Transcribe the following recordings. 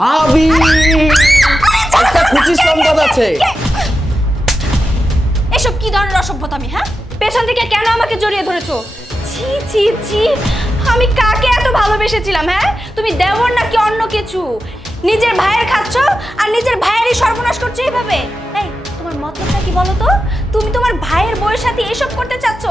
ভাবি, একটা খুশির সংবাদ আছে। এসব কি ধরনের অসভ্যতামি? হ্যাঁ, পেছন থেকে কেন আমাকে জড়িয়ে ধরেছো? ছি ছি ছি, আমি কাকে এত ভালোবেসেছিলাম? হ্যাঁ, তুমি দেওর নাকি অন্য কিছু? নিজের ভাইয়ের খাচ্ছ আর নিজের ভাইয়েরই সর্বনাশ করছো এইভাবে। এই, তোমার মতলবটা কি বলো তো? তুমি তোমার ভাইয়ের বউয়ের সাথে এসব করতে চাচ্ছ?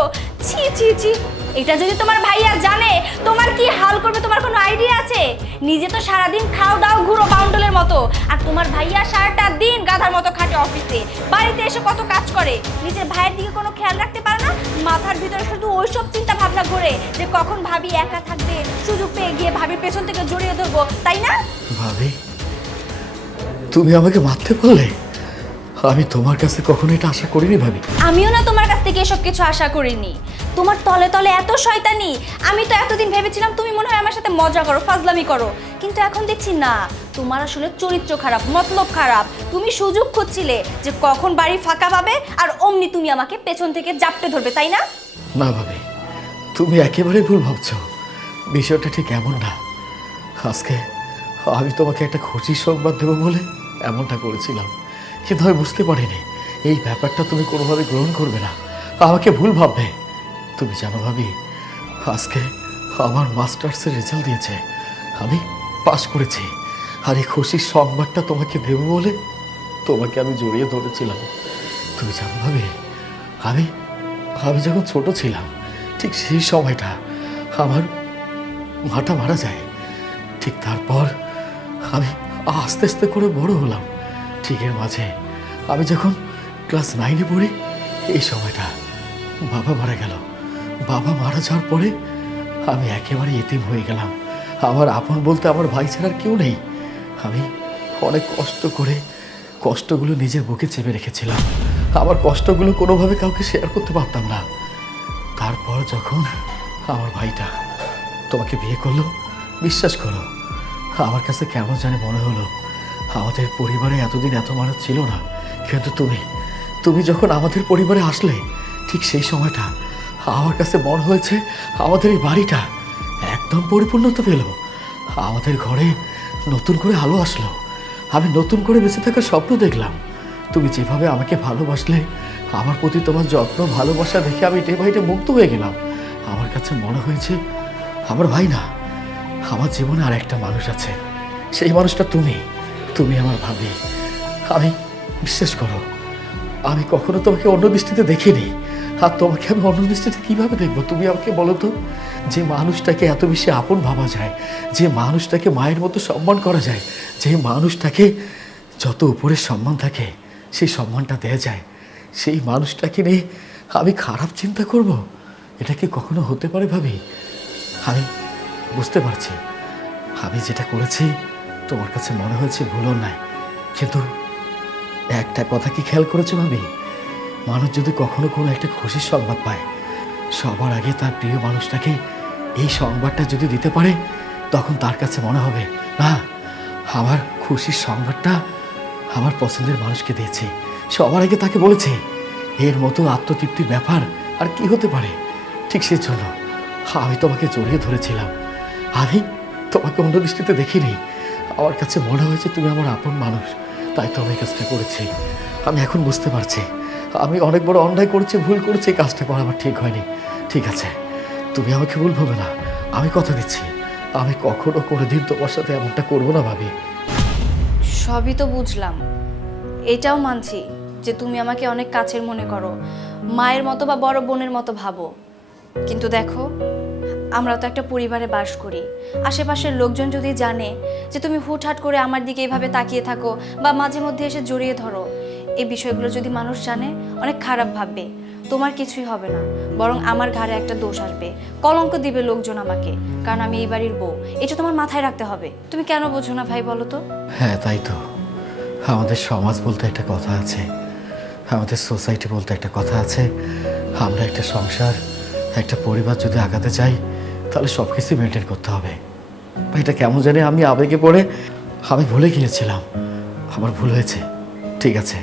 ছি ছি ছি, এটা যদি তোমার ভাইয়া জানে তোমার কি হাল করবে তোমার কোনো আইডিয়া আছে? নিজে তো সারাদিন খাও দাও ঘুরো বাউন্ডলের মতো, আর তোমার ভাইয়া সারাটা দিন গাধার মতো খাটে অফিসে, বাড়িতে এসে কত কাজ করে, নিজের ভাইয়ের দিকে কোনো খেয়াল রাখতে পারে না। মাথার ভিতরে শুধু ওইসব চিন্তা ভাবনা ঘোরে যে কখন ভাবি একা থাকবে, সুযোগ পেয়ে গিয়ে ভাবির পেছন থেকে জড়িয়ে ধরবো, তাই না? ভাবি, তুমি আমাকে মারতে পারলে? আমি তোমার কাছে কখনো এটা আশা করিনি ভাবি। আমিও না তোমার কাছ থেকে এসব কিছু আশা করিনি। তোমার তলে তলে এত শয়তানি। আমি তো এতদিন ভেবেছিলাম তুমি মনে হয় আমার সাথে মজা করো, ফাজলামি করো, কিন্তু এখন দেখছি না, তোমার আসলে চরিত্র খারাপ, মতলব খারাপ। তুমি সুযোগ খুঁজছিলে যে কখন বাড়ি ফাঁকা পাবে আর অমনি তুমি আমাকে পেছন থেকে জাপটে ধরবে, তাই না? না ভাবি, তুমি একেবারে ভুল ভাবছো। বিষয়টা ঠিক এমন না। আজকে আমি তোমাকে একটা খুশির সংবাদ দেবো বলে এমনটা করেছিলাম, কিন্তু আমি বুঝতে পারিনি এই ব্যাপারটা তুমি কোনোভাবে গ্রহণ করবে না, আমাকে ভুল ভাববে। তুমি জানো ভাবি, আজকে আমার মাস্টার্সের রেজাল্ট দিয়েছে, আমি পাশ করেছি। আর এই খুশির সংবাদটা তোমাকে দেবো বলে তোমাকে আমি জড়িয়ে ধরেছিলাম। তুমি জানো ভাবি, আমি আমি যখন ছোট ছিলাম ঠিক সেই সময়টা আমার মাটা মারা যায়। ঠিক তারপর আমি আস্তে আস্তে করে বড় হলাম। ঠিক এর মাঝে আমি যখন ক্লাস 9-এ পড়ি, এই সময়টা বাবা মারা গেল। বাবা মারা যাওয়ার পরে আমি একেবারে এতিম হয়ে গেলাম। আমার আপন বলতে আমার ভাই ছাড়া আর কেউ নেই। আমি অনেক কষ্ট করে কষ্টগুলো নিজের বুকে চেপে রেখেছিলাম। আমার কষ্টগুলো কোনোভাবে কাউকে শেয়ার করতে পারতাম না। তারপর যখন আমার ভাইটা তোমাকে বিয়ে করলো, বিশ্বাস করো আমার কাছে কেমন জানি মনে হলো আমাদের পরিবারে এতদিন এত মানুষ ছিল না, কিন্তু তুমি যখন আমাদের পরিবারে আসলে ঠিক সেই সময়টা আমার কাছে মনে হয়েছে আমাদের এই বাড়িটা একদম পরিপূর্ণতা পেল। আমাদের ঘরে নতুন করে আলো আসলো, আমি নতুন করে বেঁচে থাকার স্বপ্ন দেখলাম। তুমি যেভাবে আমাকে ভালোবাসলে, আমার প্রতি তোমার যত্ন ভালোবাসা দেখে আমি ডে বাই ডে মুগ্ধ হয়ে গেলাম। আমার কাছে মনে হয়েছে আমার ভাই না, আমার জীবনে আর একটা মানুষ আছে, সেই মানুষটা তুমি আমার ভাবি। আমি বিশ্বাস করো, আমি কখনো তোমাকে অন্য দৃষ্টিতে দেখিনি, আর তোমাকে আমি অন্য দৃষ্টিতে কীভাবে দেখবো তুমি আমাকে বলো তো? যে মানুষটাকে এত বেশি আপন ভাবা যায়, যে মানুষটাকে মায়ের মতো সম্মান করা যায়, যে মানুষটাকে যত উপরে সম্মান থাকে সেই সম্মানটা দেয়া যায়, সেই মানুষটাকে নিয়ে আমি খারাপ চিন্তা করব? এটা কি কখনো হতে পারে ভাবি? আমি বুঝতে পারছি আমি যেটা করেছি তোমার কাছে মনে হয়েছে ভুল নাই, কিন্তু একটা কথা কি খেয়াল করেছো ভাবি? মানুষ যদি কখনো কোনো একটা খুশির সংবাদ পায়, সবার আগে তার প্রিয় মানুষটাকে এই সংবাদটা যদি দিতে পারে, তখন তার কাছে মনে হবে না, আমার খুশির সংবাদটা আমার পছন্দের মানুষকে দিয়েছি, সবার আগে তাকে বলেছে। এর মতো আত্মতৃপ্তির ব্যাপার আর কি হতে পারে? ঠিক সেই জন্য আমি তোমাকে জড়িয়ে ধরেছিলাম। আমি তোমাকে অন্য দৃষ্টিতে দেখিনি, আমার কাছে মনে হয়েছে তুমি আমার আপন মানুষ, তাই তো আমি কাজটা করেছি। আমি এখন বুঝতে পারছি আমি অনেক বড় অন্যায় করেছি, ভুল করেছি, কাজটা করা আমার ঠিক হয়নি। ঠিক আছে, তুমি আমাকে ভুল ভাবে না, আমি কথা দিচ্ছি আমি কখনো কোনোদিন তোমার সাথে এমনটা করবো না ভাবি। সবই তো বুঝলাম, এটাও মানছি যে তুমি আমাকে অনেক কাছের মনে করো, মায়ের মতো বা বড় বোনের মতো ভাবো, কিন্তু দেখো আমরা তো একটা পরিবারে বাস করি। আশেপাশের লোকজন যদি জানে যে তুমি হুটহাট করে আমার দিকে এইভাবে তাকিয়ে থাকো বা মাঝে মধ্যে এসে জড়িয়ে ধরো, এই বিষয়গুলো যদি মানুষ জানে অনেক খারাপ ভাববে। তোমার কিছুই হবে না, বরং আমার ঘাড়ে একটা দোষ আসবে, কলঙ্ক দিবে লোকজন আমাকে, কারণ আমি এই বাড়ির বউ। এটা তোমার মাথায় রাখতে হবে। তুমি কেন বোঝো না ভাই, বলো তো? হ্যাঁ তাই তো, আমাদের সমাজ বলতে একটা কথা আছে, আমাদের সোসাইটি বলতে একটা কথা আছে, আমরা একটা সংসার একটা পরিবার যদি আগাতে চাই তাহলে সব কিছু মেনটেন করতে হবে। এটা কেমন জানি আমি আবেগে পড়ে আমি ভুলে গিয়েছিলাম, আমার ভুল হয়েছে। ঠিক আছে,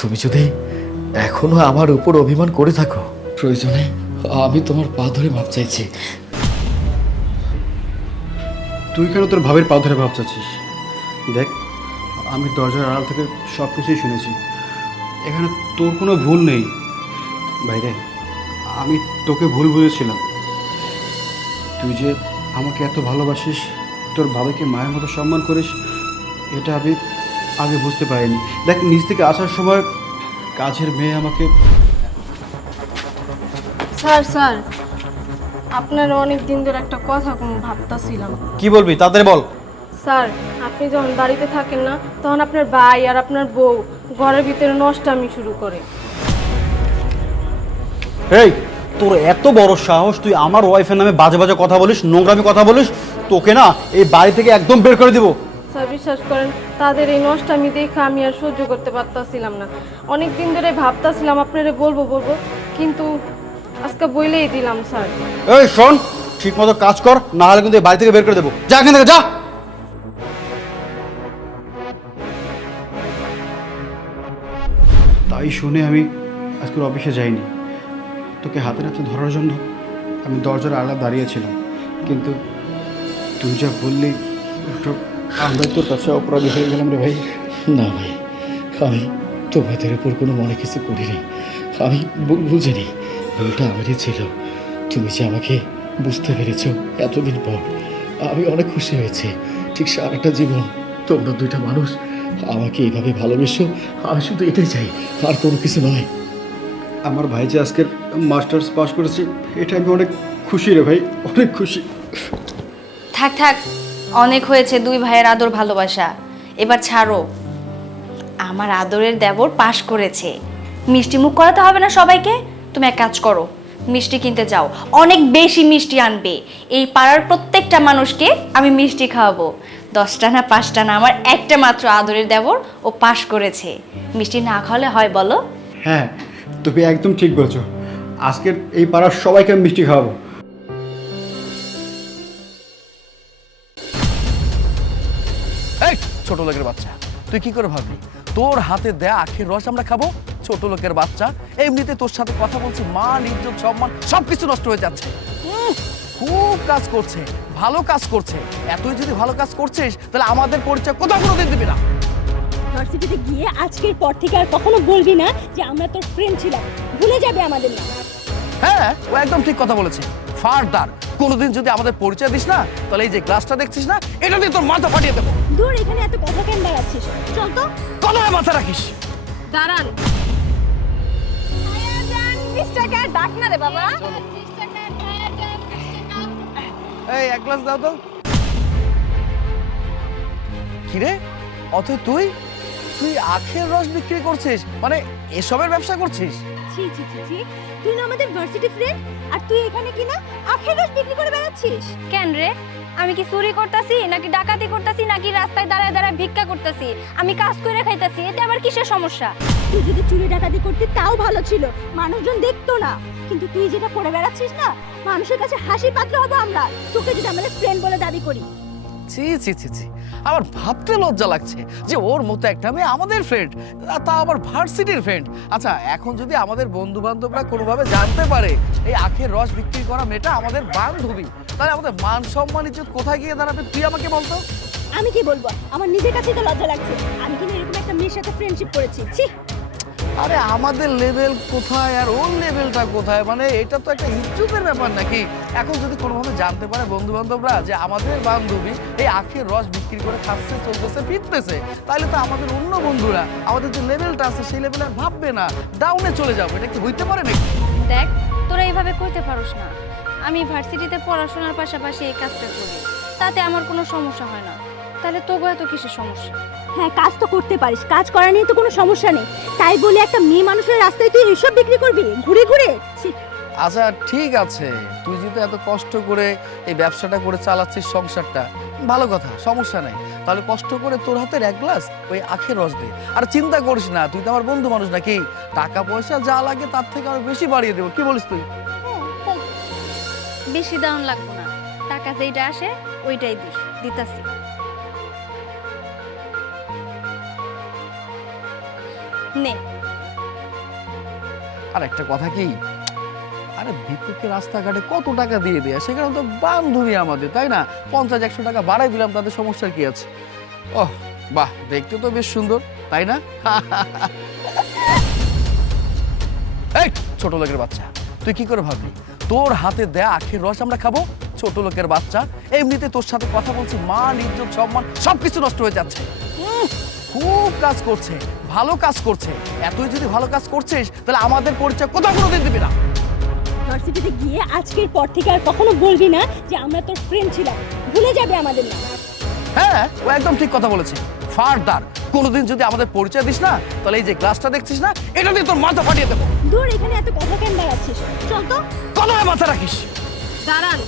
তুমি যদি এখনো আমার উপর অভিমান করে থাকো, প্রয়োজনে আমি তোমার পা ধরে মাপ চাইছি। তুই কেন তোর ভাবের পা ধরে ভাব চাচ্ছিস? দেখ, আমি দরজার আড়াল থেকে সব কিছুই শুনেছি। এখানে তোর কোনো ভুল নেই বাইরে। আমি তোকে ভুল বুঝেছিলাম। তুই যে আমাকে এত ভালোবাসিস, তোর বাবাকে মায়ের মতো সম্মান করিস, এটা আমি আগে বুঝতে পারিনি। দেখ, নিজ থেকে আসার সময় কাজের মেয়ে আমাকে... স্যার আপনার অনেক দিন ধরে একটা কথা কোনো ভাবতাছিলাম। কি বলবি তাদের বল। স্যার, আপনি যখন বাড়িতে থাকেন না, তখন আপনার ভাই আর আপনার বউ ঘরের ভিতরে নষ্টামি শুরু করে। এই, তোর এত বড় সাহস, তুই আমার ওয়াইফের নামে বাজে বাজে কথা বলিস, নোংরামি কথা বলিস, তোকে না এই বাড়ি থেকে একদম বের করে দিব। স্যার বিশ্বাস করেন, তাদের এই নষ্টামি দেখে আমি আর সহ্য করতে পারতাছিলাম না। অনেক দিন ধরে ভাবতাছিলাম আপনারে বলবো, কিন্তু আজকে বইলেই দিলাম স্যার। এই শোন, ঠিক মতো কাজ কর, না হলে কিন্তু এই বাড়ি থেকে বের করে দেবো। যা এখান থেকে, যা। তাই শুনে আমি আজকের অফিসে যাইনি। তোকে হাতে নাতে ধরার জন্য আমি দরজার আড়ালে দাঁড়িয়েছিলাম, কিন্তু তুই যা বললি, আমরা তোর কাছে অপরাধী হয়ে গেলাম রে ভাই। না ভাই, আমি তোমাদের উপর কোনো মনে কিছু করিনি। আমি বুঝিনি, ভুলটা আমারই ছিল। তুমি যে আমাকে বুঝতে পেরেছ এতদিন পর, আমি অনেক খুশি হয়েছি। ঠিক সারাটা জীবন তোমরা দুইটা মানুষ আমাকে এইভাবে ভালোবেসো, আমি শুধু এটাই চাই, আর কোনো কিছু নয়। আমার ভাই যে আজকের মাস্টার্স পাস করেছে, এটা আমি অনেক খুশি রে ভাই, অনেক খুশি। থাক থাক, অনেক হয়েছে দুই ভাইয়ের আদর ভালোবাসা, এবার ছাড়ো। আমার আদরের দেবর পাশ করেছে, মিষ্টি মুখ করাতে হবে না সবাইকে। তুমি এক কাজ করো, মিষ্টি কিনতে যাও, অনেক বেশি মিষ্টি আনবে। এই পাড়ার প্রত্যেকটা মানুষকে আমি মিষ্টি খাওয়াবো। 10টা না 5টা না, আমার একটা মাত্র আদরের দেবর, ও পাশ করেছে। মিষ্টি না খাওয়ালে হয় বলো? হ্যাঁ, তুমি একদম ঠিক বলছো। আজকের এই পাড়ার সবাইকে আমি মিষ্টি খাওয়াবো। এই ছোট লোকের বাচ্চা, তুই কি করে ভাবলি তোর হাতে দেয়া আখের রস আমরা খাবো? ছোট লোকের বাচ্চা, এমনিতে তোর সাথে কথা বলছি, মান ইজ্জত সম্মান সবকিছু নষ্ট হয়ে যাচ্ছে। খুব কাজ করছে, ভালো কাজ করছে। এতই যদি ভালো কাজ করছিস, তাহলে আমাদের পরিচয় কোথাও কোনোদিন দিবি না। ভার্সিটিতে গিয়ে আজকের পর থেকে আর কখনো বলবি না যে আমরা তোর ফ্রেন্ড ছিলাম, ভুলে যাবে আমাদের না। হ্যাঁ, ও একদম ঠিক কথা বলেছে। ফারদার কোনোদিন যদি আমাদের পরিচয় দিস না, তাহলে এই যে গ্লাসটা দেখছিস না, এটা দিয়ে তোর মাথা ফাটিয়ে দেবো। দূর, এখানে এত কথা কেন বাড়াচ্ছিস? চল তো। কথায় মাথা রাখিস। দাঁড়ান, মিস্টারকে আর ডাক না রে বাবা। এই এক গ্লাস দাও তো। কিরে, অথৈ তুই তুই আখের রস বিক্রি করছিস, মানে এসবের ব্যবসা করছিস? ছি ছি ছি ছি, তুই না আমাদের ভার্সিটি ফ্রেন্ড, আর তুই এখানে কিনা আখের রস বিক্রি করে বেড়াচ্ছিস? কেন রে, আমি কি চুরি করতেছি নাকি ডাকাতি করতেছি নাকি রাস্তায় দাঁড়ায় দাঁড়ায় ভিক্ষা করতেছি? আমি কাজ করে খাইতেছি, এতে আবার কিসের সমস্যা? তুই যদি চুরি ডাকাতি করতি তাও ভালো ছিল, মানুষজন দেখতো না। কিন্তু তুই যেটা করে বেড়াচ্ছিস না, মানুষের কাছে হাসি পাত্র হবো আমরা, তোকে যদি আমাদের ফ্রেন্ড বলে দাবি করি। ছি ছি ছি ছি, আমার ভাবতে লজ্জা লাগছে যে ওর মতো একটা মেয়ে আমাদের ফ্রেন্ড, তা আবার ভার্সিটির ফ্রেন্ড। আচ্ছা, এখন যদি আমাদের বন্ধু বান্ধবরা কোনোভাবে জানতে পারে এই আখের রস বিক্রি করা মেয়েটা আমাদের বান্ধবী, তাহলে আমাদের মান সম্মান ইজ্জত কোথায় গিয়ে দাঁড়াবে? তুই আমাকে বলতো। আমি কি বলবো, আমার নিজের কাছেই তো লজ্জা লাগছে। আমি কিন্তু এরকম একটা মেয়ের সাথে ফ্রেন্ডশিপ করেছি। ছি, আরে আমাদের লেভেল কোথায় আর ওর লেভেলটা কোথায়? মানে এটা তো একটা ইজ্জতের ব্যাপার নাকি? এখন যদি কোনোভাবে জানতে পারে বন্ধু বান্ধবরা যে আমাদের বান্ধবী এই আখের রস বিক্রি করে খাচ্ছে, চলতেছে, ফিরতেছে, তাহলে তো আমাদের অন্য বন্ধুরা আমাদের যে লেভেলটা আছে সেই লেভেল আর ভাববে না, ডাউনে চলে যাবো। এটা কি হইতে পারে নাকি? দেখ, তোরা এইভাবে করতে পারোস না। আমি ভার্সিটিতে পড়াশোনার পাশাপাশি এই কাজটা করি, তাতে আমার কোনো সমস্যা হয় না। তাহলে তোগো এত কিসের সমস্যা? হ্যাঁ, কাজ তো করতে পারিস, কাজ করা নিয়ে তো কোনো সমস্যা নেই। তাই বলে একটা মেয়ে মানুষের রাস্তায় তুই এসব বিক্রি করবি ঘুরে ঘুরে? ছি। আচ্ছা ঠিক আছে, তুই যদি এত কষ্ট করে এই ব্যবসাটা করে চালাচ্ছিস সংসারটা, ভালো কথা, সমস্যা নাই। তাহলে কষ্ট করে তোর হাতের এক গ্লাস ওই আখের রস দে। আর চিন্তা করিস না, তুই তো আমার বন্ধু মানুষ নাকি, টাকা পয়সা যা লাগে তার থেকে আরো বেশি বাড়িয়ে দেবো। কি বলিস তুই? বেশি দাম লাগবে না, টাকা যেইটা আসে ওইটাই দিতাছি। নে। আর একটা কথা কি, আরে ভিতরকে রাস্তাঘাটে কত টাকা দিয়ে দেয়া, সেখানে তো বান্ধবী আমাদের, তাই না? 50-100 টাকা বাড়াই দিলাম, তাদের সমস্যা কি আছে? ওহ, বাহ, দেখতে তো বেশ সুন্দর, তাই না? এই ছোট লোকের বাচ্চা, তুই কি করে ভাবলি তোর হাতে দেয়া আখের রস আমরা খাবো? ছোট লোকের বাচ্চা, এমনিতে তোর সাথে কথা বলছি, মান ইজ্জত সম্মান সবকিছু নষ্ট হয়ে যাচ্ছে। খুব কাজ করছে, ভালো কাজ করছে। এতই যদি ভালো কাজ করছিস তাহলে আমাদের পরিচয় কোথাও কোনোদিন দিবি না। ভার্সিটিতে গিয়ে আজকের পর থেকে আর কখনো বলবি না যে আমরা তোর ফ্রেন্ড ছিলাম, ভুলে যাবে আমাদের না। হ্যাঁ, ও একদম ঠিক কথা বলেছে। ফারদার কোনোদিন যদি আমাদের পরিচয় দিস না, তাহলে এই যে গ্লাসটা দেখছিস না, এটা দিয়ে তোর মাথা ফাটিয়ে দেবো। দূর, এখানে এত কথা কেন বাড়াচ্ছিস? চল তো। কথায় মাথা রাখিস। দাঁড়ান,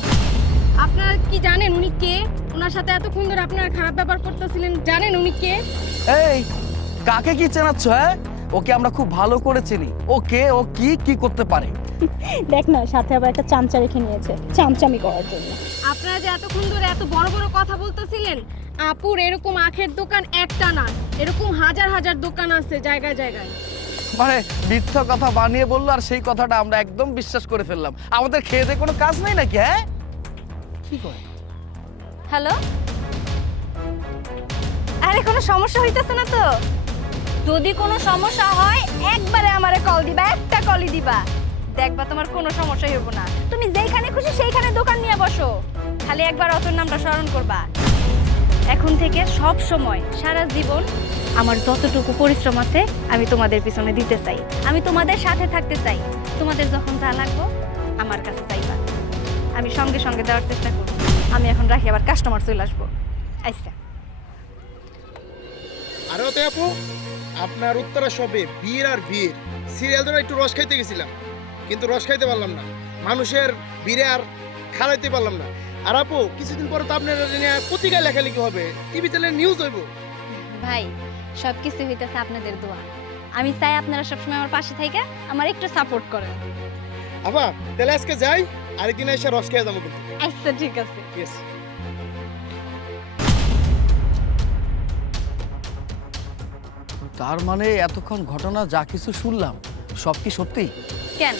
আপনারা কি জানেন উনি কে? ওনার সাথে এতক্ষণ ধরে আপনারা খারাপ ব্যাপার করতেছিলেন, জানেন উনি কে? এই কাকে কি চেনাচ্ছ? হ্যাঁ, ওকে আমরা খুব ভালো করে চিনি। ও কে, ও কি কি করতে পারে। দেখ না, সাথে আবার একটা চামচা রেখে নিয়েছে চামচামি করার জন্য। আপনারা যে এতক্ষণ ধরে এত বড় বড় কথা বলতেছিলেন, আপুর এরকম আখের দোকান একটা না, এরকম হাজার হাজার দোকান আছে জায়গায় জায়গায়। মানে মিথ্যা কথা বানিয়ে বললো, আর সেই কথাটা আমরা একদম বিশ্বাস করে ফেললাম। আমাদের খেয়ে দিয়ে কোনো কাজ নেই নাকি? হ্যাঁ, কি করে? হ্যালো, আরে কোনো সমস্যা হইতেছে না তো? যদি কোনো সমস্যা হয় একবারে আমারে কল দিবা, একটা কলই দিবা, দেখবা তোমার কোনো সমস্যাই হইব না। তুমি যেখানে খুশি সেইখানে দোকান নিয়ে বসো, খালি একবার অতর নামটা স্মরণ করবা। এখন থেকে সব সময় সারা জীবন আমার যতটুকু পরিশ্রম আছে আমি তোমাদের পিছনে দিতে চাই, আমি তোমাদের সাথে থাকতে চাই। তোমাদের যখন যা লাগবে আমার কাছে চাইবা, আমি সঙ্গে সঙ্গে দেওয়ার চেষ্টা করব। আমি এখন রাখি, আবার কাস্টমার চলে আসবো। আচ্ছা, আরে ওতে আপু, আপনার উত্তরা সবে বিয়ের আর বিয়ের সিরিয়াল ধরে একটু রস খাইতে গেছিলাম, কিন্তু রস খাইতে পারলাম না, মানুষের বিয়ে আর খাওয়াইতে পারলাম না। আর আপু, কিছুদিন পরে তো আপনার পত্রিকায় লেখালেখি হবে, টিভি চ্যানেলে নিউজ হইব। ভাই সব কিছু হইতেছে আপনাদের দোয়া। আমি চাই আপনারা সবসময় আমার পাশে থেকে আমার একটু সাপোর্ট করেন। আপা তাহলে আজকে যাই, আরেকদিন এসে রস খেয়ে যাবো কিন্তু। আচ্ছা ঠিক আছে। ইয়েস। তার মানে এতক্ষণ ঘটনা যা কিছু শুনলাম সব কি সত্যি? কেন,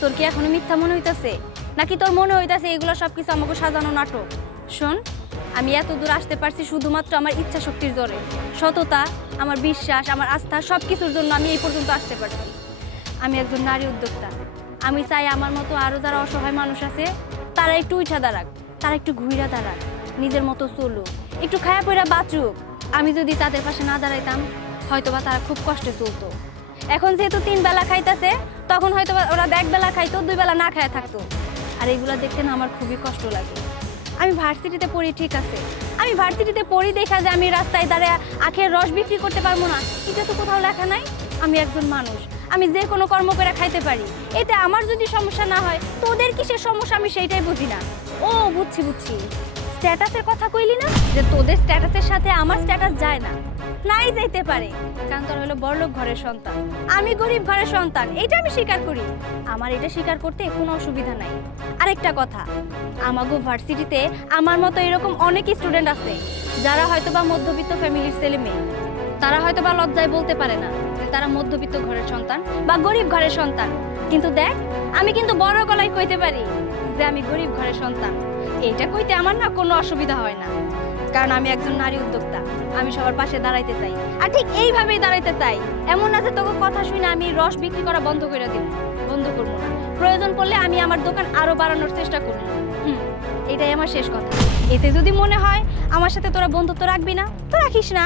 তোর কি এখনো মিথ্যা মনে হইতাছে, নাকি তোর মনে হইতাছে এগুলো সবকিছু আমাকে সাজানো নাটক? শোন, আমি এত দূর আসতে পারছি শুধুমাত্র আমার ইচ্ছা শক্তির জোরে। সততা, আমার বিশ্বাস, আমার আস্থা সব কিছুর জন্য আমি এই পর্যন্ত আসতে পারছি। আমি একজন নারী উদ্যোক্তা। আমি চাই আমার মতো আরও যারা অসহায় মানুষ আছে তারা একটু উঠা দাঁড়াক, তারা একটু ঘুইরা দাঁড়াক, নিজের মতো চলুক, একটু খায়া পয়রা বাঁচুক। আমি যদি তাদের পাশে না দাঁড়াইতাম হয়তোবা তারা খুব কষ্টে চলতো। এখন যেহেতু 3 বেলা খাইতেছে, তখন হয়তো ওরা 1 বেলা খাইতো, 2 বেলা না খায়া থাকতো। আর এগুলো দেখতে না আমার খুবই কষ্ট লাগে। আমি ভার্সিটিতে পড়ি ঠিক আছে, আমি ভার্সিটিতে পড়ি দেখা যায় আমি রাস্তায় দাঁড়ায় আখের রস বিক্রি করতে পারবো না, এটা তো কোথাও লেখা নাই। আমি একজন মানুষ, আমি যে কোনো কর্ম করে খাইতে পারি। এতে আমার যদি সমস্যা না হয়, তোদের কিসের সমস্যা আমি সেইটাই বুঝি না। ও বুঝছি বুঝছি, স্ট্যাটাসের কথা কইলি না, যে তোদের স্ট্যাটাসের সাথে আমার স্ট্যাটাস যায় না, নাই যাইতে পারে, কারণ তোর হলো বড়লোক ঘরের সন্তান, আমি গরিব ঘরের সন্তান, এটা আমি স্বীকার করি। আমার এটা স্বীকার করতে কোনো অসুবিধা নাই। আরেকটা কথা, আমাগো ভার্সিটিতে আমার মতো এরকম অনেক স্টুডেন্ট আছে যারা হয়তোবা মধ্যবিত্ত ফ্যামিলির ছেলে মেয়ে, তারা হয়তোবা লজ্জায় বলতে পারে না যে তারা মধ্যবিত্ত ঘরের সন্তান বা গরিব ঘরের সন্তান। কিন্তু দেখ, আমি কিন্তু বড় গলায় কইতে পারি যে আমি গরিব ঘরের সন্তান। এইটা কইতে আমার না কোনো অসুবিধা হয় না, কারণ আমি একজন নারী উদ্যোক্তা। আমি সবার পাশে দাঁড়াইতে চাই, আর ঠিক এইভাবেই দাঁড়াইতে চাই। এমন না যে তোকে কথা শুনে আমি রস বিক্রি করা বন্ধ করে দিব, বন্ধ করবো না। প্রয়োজন পড়লে আমি আমার দোকান আরো বাড়ানোর চেষ্টা করব। এটাই আমার শেষ কথা। এতে যদি মনে হয় আমার সাথে তোরা বন্ধুত্ব রাখবি না, তো রাখিস না,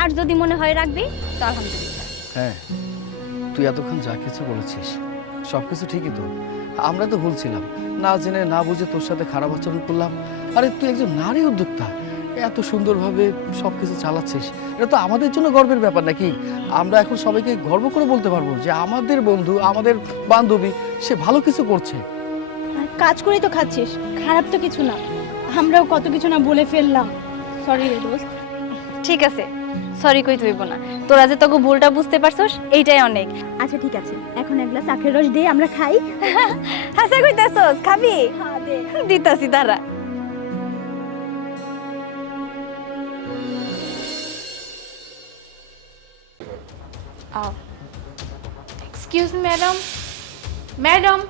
আর যদি মনে হয় রাখবি তো আলহামদুলিল্লাহ। হ্যাঁ, তুই এতক্ষণ যা কিছু বলেছিস সব কিছু ঠিকই তো। আমরা তো ভুলছিলাম, না জেনে না বুঝে তোর সাথে খারাপ আচরণ করলাম। আরে তুই একজন নারী উদ্যোক্তা, এত সুন্দরভাবে সব কিছু চালাচ্ছিস, এটা তো আমাদের জন্য গর্বের ব্যাপার নাকি? আমরা এখন সবাইকে গর্ব করে বলতে পারবো যে আমাদের বন্ধু, আমাদের বান্ধবী সে ভালো কিছু করছে। আর কাজ করেই তো খাচ্ছিস, খারাপ তো কিছু না। আমরাও কত কিছু না বলে ফেললাম, সরি রে দোস্ত। ঠিক আছে, সরি কই তুইব না, তোরা যে তোকে ভুলটা বুঝতে পারছস এইটাই অনেক। আচ্ছা ঠিক আছে, এখন এক গ্লাস আখের রস দিয়ে আমরা খাই। হাসা কইতাছস, খাবি? হ্যাঁ দে। দিতাছি দাঁড়া। Excuse me madam, madam,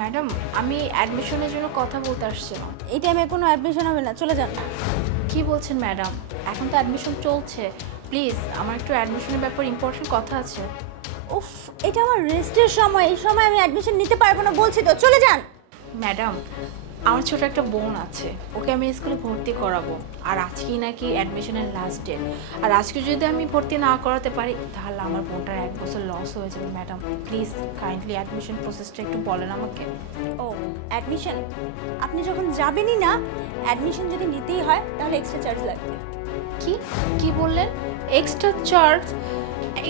madam আমি অ্যাডমিশনের জন্য কথা বলতে আসছিলাম। এই টাইমে কোনো অ্যাডমিশন হবে না, চলে যান। কি বলছেন ম্যাডাম? এখন তো অ্যাডমিশন চলছে। প্লিজ, আমার একটু অ্যাডমিশনের ব্যাপারে ইম্পর্টেন্ট কথা আছে। উফ, এটা আমার রেস্টের সময়, এই সময় আমি অ্যাডমিশন নিতে পারবো না বলছি তো, চলে যান। ম্যাডাম, আমার ছোট একটা বোন আছে, ওকে আমি স্কুলে ভর্তি করাবো। আর আজকেই নাকি অ্যাডমিশনের লাস্ট ডেট। আর আজকে যদি আমি ভর্তি না করাতে পারি তাহলে আমার বোনটার 1 বছর লস হয়ে যাবে। ম্যাডাম প্লিজ কাইন্ডলি অ্যাডমিশন প্রসেসটা একটু বলেন আমাকে। ও অ্যাডমিশন, আপনি যখন যাবেনই না, অ্যাডমিশন যদি নিতেই হয় তাহলে এক্সট্রা চার্জ লাগবে। কি কি বললেন? Extra charge?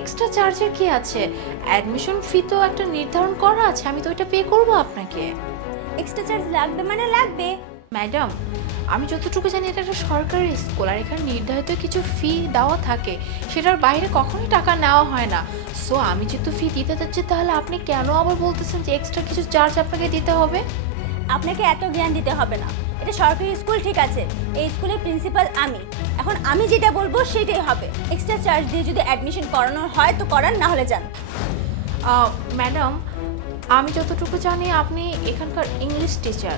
এক্সট্রা চার্জের কি আছে? অ্যাডমিশন ফি তো একটা নির্ধারণ করা আছে, আমি তো ওইটা পে করবো আপনাকে। এক্সট্রা চার্জ লাগবে মানে লাগবে। ম্যাডাম, আমি যতটুকু জানি এটা একটা সরকারি স্কুল, আর এখানে নির্ধারিত কিছু ফি দেওয়া থাকে, সেটার বাইরে কখনোই টাকা নেওয়া হয় না। সো আমি যেহেতু ফি দিতে যাচ্ছি, তাহলে আপনি কেন আবার বলতেছেন যে এক্সট্রা কিছু চার্জ আপনাকে দিতে হবে? আপনাকে এত জ্ঞান দিতে হবে না, এটা সরকারি স্কুল ঠিক আছে, এই স্কুলের প্রিন্সিপাল আমি, এখন আমি যেটা বলবো সেটাই হবে। এক্সট্রা চার্জ দিয়ে যদি অ্যাডমিশন করানো হয় তো করান, না হলে যান। ম্যাডাম, আমি যতটুকু জানি আপনি এখানকার ইংলিশ টিচার,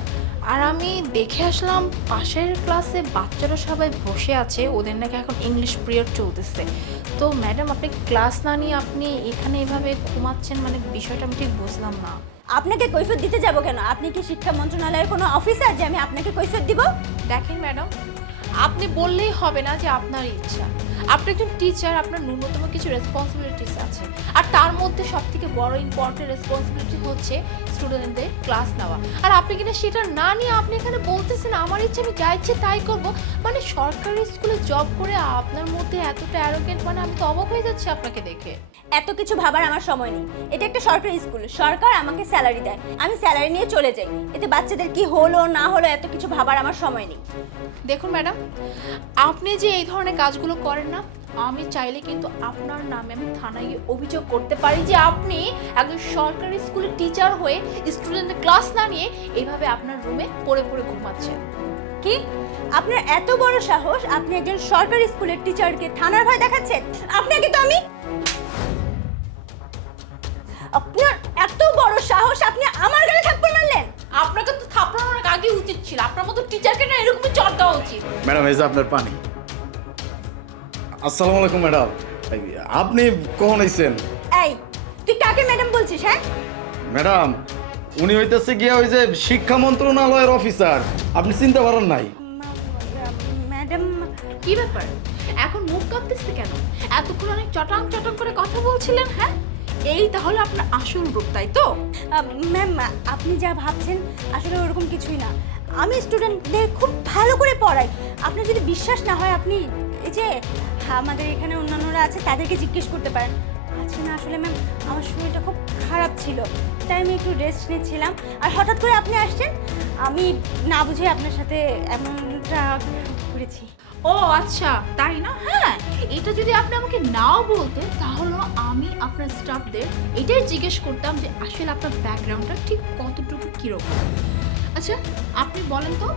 আর আমি দেখে আসলাম পাশের ক্লাসে বাচ্চারা সবাই বসে আছে, ওদের নাকি এখন ইংলিশ পিরিয়ড চলতেছে। তো ম্যাডাম, আপনি ক্লাস না নিয়ে আপনি এখানে এভাবে ঘুমাচ্ছেন, মানে বিষয়টা আমি ঠিক বুঝলাম না। আপনাকে কৈফিয়ত দিতে যাব কেন? আপনি কি শিক্ষা মন্ত্রণালয়ের কোনো অফিসার যে আমি আপনাকে কৈফিয়ত দিব? দেখেন ম্যাডাম, আপনি বললেই হবে না যে আপনার ইচ্ছা। আপনি একজন টিচার, আপনার ন্যূনতম কিছু রেসপন্সিবিলিটিস আছে, আর তার মধ্যে সবথেকে বড় ইম্পর্টেন্ট রেসপন্সিবিলিটি হচ্ছে স্টুডেন্টদের ক্লাস নেওয়া। আর আপনি কিনা সেটা না নিয়ে আপনি এখানে বলতেছেন আমার ইচ্ছে আমি যা ইচ্ছে তাই করব। মানে সরকারি স্কুলে জব করে আপনার মধ্যে এতটা অ্যারোগেন্ট, মানে আমি তো অবাক হয়ে যাচ্ছি আপনাকে দেখে। এত কিছু ভাবার আমার সময় নেই, এটা একটা সরকারি স্কুল, সরকার আমাকে স্যালারি দেয়, আমি স্যালারি নিয়ে চলে যাই, এতে বাচ্চাদের কি হলো না হলো এত কিছু ভাবার আমার সময় নেই। দেখুন ম্যাডাম, আপনি যে এই ধরনের কাজগুলো করেন না, আমি চাইলে কিন্তু আপনার নামে আমি থানায় গিয়ে অভিযোগ করতে পারি যে আপনি একজন সরকারি স্কুলের টিচার হয়ে স্টুডেন্টের ক্লাস না নিয়ে এইভাবে আপনার রুমে পড়ে পড়ে ঘুমাচ্ছেন। কি আপনার এত বড় সাহস, আপনি একজন সরকারি স্কুলের টিচারকে থানার ভয় দেখাচ্ছেন? আপনাকে তো আমি, আপনার এত বড় সাহস, আপনি আমার গালে থাপ্পড় মারলেন? আপনাকে তো থাপড়ানোর অনেক আগে উচিত ছিল, আপনার মতো টিচারকে না এরকমই চড় দেওয়া উচিত। ম্যাডাম, এই যে আপনার পানি। আসসালামু আলাইকুম ম্যাডাম, আপনি কখন আইছেন? এই তুই কাকে ম্যাডাম বলছিস? হ্যাঁ ম্যাডাম, উনি হইতেছে গিয়া ওই যে শিক্ষা মন্ত্রণালয়ের অফিসার, আপনি চিনতে পারেন নাই? ম্যাডাম, কি ব্যাপার এখন মুখ কাঁপতেছে কেন? এতক্ষণ অনেক চটাং চটাং করে কথা বলছিলেন। হ্যাঁ, এই তাহলে আপনার আসল রূপ, তাই তো? ম্যাম আপনি যা ভাবছেন আসলে ওরকম কিছুই না, আমি স্টুডেন্টদের খুব ভালো করে পড়াই। আপনার যদি বিশ্বাস না হয় আপনি এই যে আমাদের এখানে অন্যান্যরা আছে তাদেরকে জিজ্ঞেস করতে পারেন। আজকে না আসলে ম্যাম আমার শরীরটা খুব খারাপ ছিল, তাই আমি একটু রেস্ট নিচ্ছিলাম, আর হঠাৎ করে আপনি আসছেন, আমি না বুঝে আপনার সাথে এমনটা করেছি। ও আচ্ছা, তাই না? হ্যাঁ, এটা যদি আপনি আমাকে নাও বলতেন তাহলে আমি আপনার স্টাফদের এটাই জিজ্ঞেস করতাম যে আসলে আপনার ব্যাকগ্রাউন্ডটা ঠিক কতটুকু কীরকম। আচ্ছা, আপনি বলেন তো,